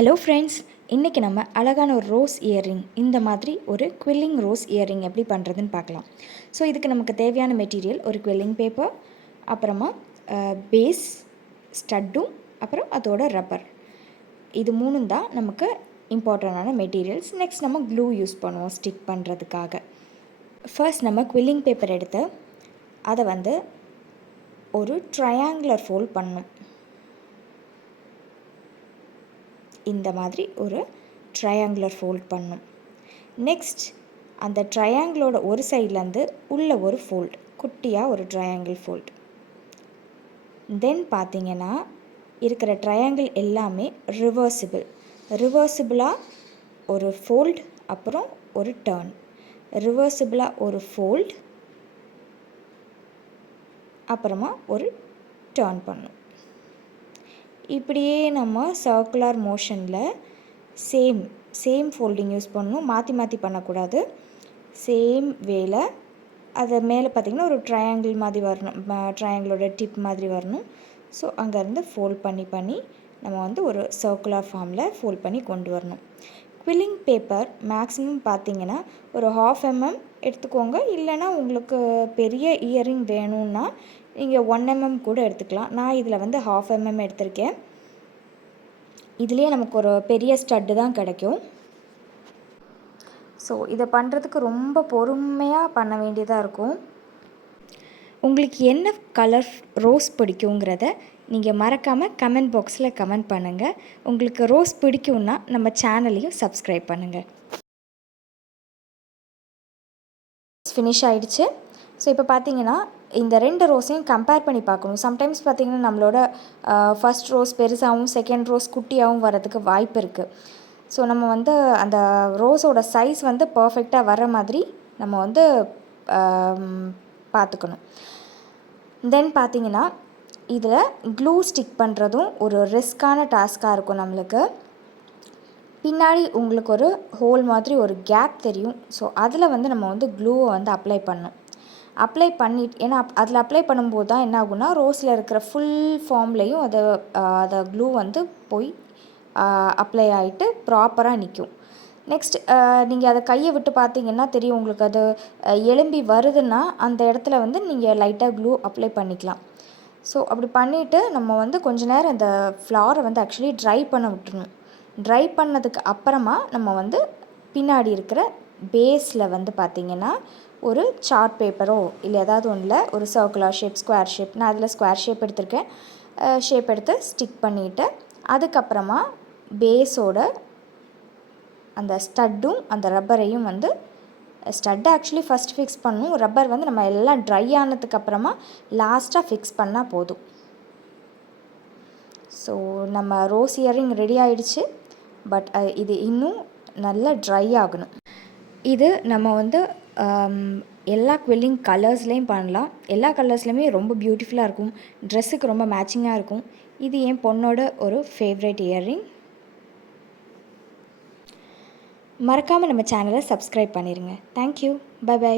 Hello friends, இன்றைக்கி நம்ம அழகான ஒரு ரோஸ் இயரிங், இந்த மாதிரி ஒரு குவில்லிங் ரோஸ் இயரிங் எப்படி பண்ணுறதுன்னு பார்க்கலாம். ஸோ இதுக்கு நமக்கு தேவையான மெட்டீரியல் ஒரு குவில்லிங் பேப்பர், அப்புறமா பேஸ், ஸ்டட்டும், அப்புறம் அதோட ரப்பர். இது மூணும் தான் நமக்கு இம்பார்ட்டண்டான மெட்டீரியல்ஸ். நெக்ஸ்ட் நம்ம க்ளூ யூஸ் பண்ணுவோம் ஸ்டிக் பண்ணுறதுக்காக. ஃபர்ஸ்ட் நம்ம குவில்லிங் பேப்பர் எடுத்து அதை ஒரு ட்ரையாங்குலர் ஃபோல்ட் பண்ணணும். இந்த மாதிரி ஒரு ட்ரையாங்குலர் ஃபோல்ட் பண்ணணும். நெக்ஸ்ட் அந்த ட்ரையாங்கிளோட ஒரு சைட்லேருந்து உள்ள ஒரு ஃபோல்ட், குட்டியாக ஒரு ட்ரையாங்கிள் ஃபோல்ட். தென் பார்த்திங்கன்னா இருக்கிற ட்ரையாங்கிள் எல்லாமே ரிவர்சிபிளாக ஒரு ஃபோல்ட், அப்புறம் ஒரு டர்ன், ரிவர்சிபிளாக ஒரு ஃபோல்ட், அப்புறமா ஒரு டர்ன் பண்ணணும். இப்படியே நம்ம சர்க்குலர் மோஷனில் சேம் ஃபோல்டிங் யூஸ் பண்ணணும். மாற்றி பண்ணக்கூடாது. சேம் வேல அதை மேலே பார்த்திங்கன்னா ஒரு ட்ரையாங்கிள் மாதிரி வரணும், ட்ரையாங்கிளோட டிப் மாதிரி வரணும். ஸோ அங்கேருந்து ஃபோல்ட் பண்ணி நம்ம ஒரு சர்க்குலர் ஃபார்மில் ஃபோல்ட் பண்ணி கொண்டு வரணும். குவில்லிங் பேப்பர் மேக்ஸிமம் பார்த்திங்கன்னா ஒரு 1/2 mm எடுத்துக்கோங்க. இல்லைனா உங்களுக்கு பெரிய இயரிங் வேணும்னா நீங்கள் 1 mm கூட எடுத்துக்கலாம். நான் இதில் 1/2 mm எடுத்திருக்கேன். இதுலேயே நமக்கு ஒரு பெரிய ஸ்டட்டு தான் கிடைக்கும். ஸோ இதை பண்ணுறதுக்கு ரொம்ப பொறுமையாக பண்ண வேண்டியதாக இருக்கும். உங்களுக்கு என்ன கலர் ரோஸ் பிடிக்குங்கிறத நீங்கள் மறக்காமல் கமெண்ட் பாக்ஸில் கமெண்ட் பண்ணுங்கள். உங்களுக்கு ரோஸ் பிடிக்கும்னா நம்ம சேனலையும் சப்ஸ்கிரைப் பண்ணுங்கள். ஃபினிஷ் ஆகிடுச்சு. ஸோ இப்போ பார்த்தீங்கன்னா இந்த 2 ரோஸையும் கம்பேர் பண்ணி பார்க்கணும். சம்டைம்ஸ் பார்த்திங்கன்னா நம்மளோட ஃபஸ்ட் ரோஸ் பெருசாகவும் செகண்ட் ரோஸ் குட்டியாகவும் வரதுக்கு வாய்ப்பு இருக்குது. ஸோ நம்ம அந்த ரோஸோட சைஸ் பர்ஃபெக்டாக வர மாதிரி நம்ம பார்த்துக்கணும். தென் பார்த்திங்கன்னா இதில் க்ளூ ஸ்டிக் பண்ணுறதும் ஒரு ரிஸ்க்கான டாஸ்க்காக இருக்கும் நம்மளுக்கு. பின்னாடி உங்களுக்கு ஒரு ஹோல் மாதிரி ஒரு கேப் தெரியும். ஸோ அதில் நம்ம க்ளூவை அப்ளை பண்ணணும். அப்ளை பண்ணிட்டு, ஏன்னா அதில் அப்ளை பண்ணும்போது தான் என்ன ஆகுனா ரோஸில் இருக்கிற ஃபுல் ஃபார்ம்லேயும் அதை க்ளூ போய் அப்ளை ஆகிட்டு ப்ராப்பராக நிற்கும். நெக்ஸ்ட் நீங்கள் அதை கையை விட்டு பார்த்தீங்கன்னா தெரியும் உங்களுக்கு. அது எலும்பி வருதுன்னா அந்த இடத்துல நீங்கள் லைட்டாக க்ளூ அப்ளை பண்ணிக்கலாம். ஸோ அப்படி பண்ணிவிட்டு நம்ம கொஞ்ச நேரம் அந்த ஃப்ளாரை ஆக்சுவலி ட்ரை பண்ண விட்டுருணும். ட்ரை பண்ணதுக்கு அப்புறமா நம்ம பின்னாடி இருக்கிற பேஸில் பார்த்திங்கன்னா ஒரு சார்ட் பேப்பரோ இல்லை ஏதாவது ஒன்றில் ஒரு சர்க்குலர் ஷேப், ஸ்கொயர் ஷேப், நான் அதில் ஸ்கொயர் ஷேப் எடுத்திருக்கேன். ஷேப் எடுத்து ஸ்டிக் பண்ணிவிட்டு அதுக்கப்புறமா பேஸோட அந்த ஸ்டட்டும் அந்த ரப்பரையும் ஸ்டட்டை ஆக்சுவலி ஃபஸ்ட் ஃபிக்ஸ் பண்ணணும். ரப்பர் நம்ம எல்லாம் ட்ரை ஆனதுக்கப்புறமா லாஸ்ட்டாக ஃபிக்ஸ் பண்ணால் போதும். ஸோ நம்ம ரோஸ் இயரிங் ரெடி ஆகிடுச்சு. பட் இது இன்னும் நல்லா ட்ரை ஆகணும். இது நம்ம எல்லா குவில்லிங் கலர்ஸ்லேயும் பண்ணலாம். எல்லா கலர்ஸ்லையுமே ரொம்ப பியூட்டிஃபுல்லாக இருக்கும். ட்ரெஸ்ஸுக்கு ரொம்ப மேட்சிங்காக இருக்கும். இது என் பொண்ணோட ஒரு ஃபேவரட் இயரிங். மறக்காமல் நம்ம சேனலை சப்ஸ்கிரைப் பண்ணிடுங்க. தேங்க்யூ. பை.